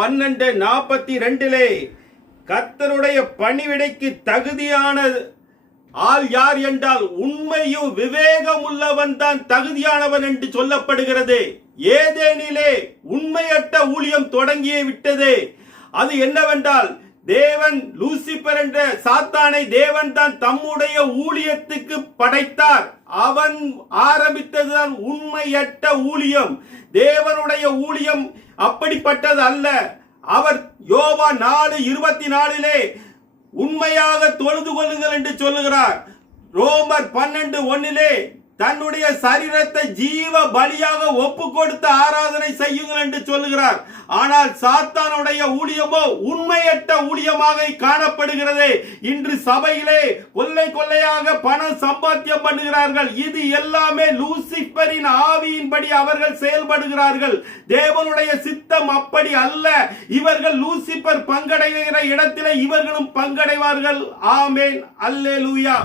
பன்னெண்டு நாற்பத்தி ரெண்டிலே கர்த்தருடைய பணிவிடைக்கு தகுதியான ஆள் யார் என்றால் உண்மையும் விவேகம் உள்ளவன் தான் தகுதியானவன் என்று சொல்லப்படுகிறது. ஏதேனிலே உண்மையற்ற ஊழியம் தொடங்கியே விட்டது. அது என்னவென்றால் தேவன் லூசிபர் என்ற சாத்தானை தேவன் தான் தம்முடைய ஊழியத்துக்கு படைத்தார். அவன் ஆரம்பித்ததுதான் உண்மையற்ற ஊழியம். தேவனுடைய ஊழியம் அப்படிப்பட்டது அல்ல அவர் யோவா நாலு இருபத்தி நாலிலே உண்மையாக தொழுது கொள்ளுங்கள் என்று சொல்லுகிறார். ரோமர் பன்னெண்டு ஒன்னிலே தன்னுடைய சரீரத்தை ஜீவ பலியாக ஒப்பு கொடுத்து ஆராதனை செய்யுங்கள் என்று சொல்லுகிறார். ஆனால் சாத்தானுடைய ஊழியமோ உண்மையற்ற ஊழியமாக காணப்படுகிறது. இன்று சபையிலே கொள்ளை கொள்ளையாக பணம் சம்பாத்தியம் பண்ணுகிறார்கள். இது எல்லாமே லூசிபரின் ஆவியின்படி அவர்கள் செயல்படுகிறார்கள். தேவனுடைய சித்தம் அப்படி அல்ல. இவர்கள் லூசிபர் பங்கடைகிற இடத்திலே இவர்களும் பங்கடைவார்கள். ஆமேன். அல்லேலூயா.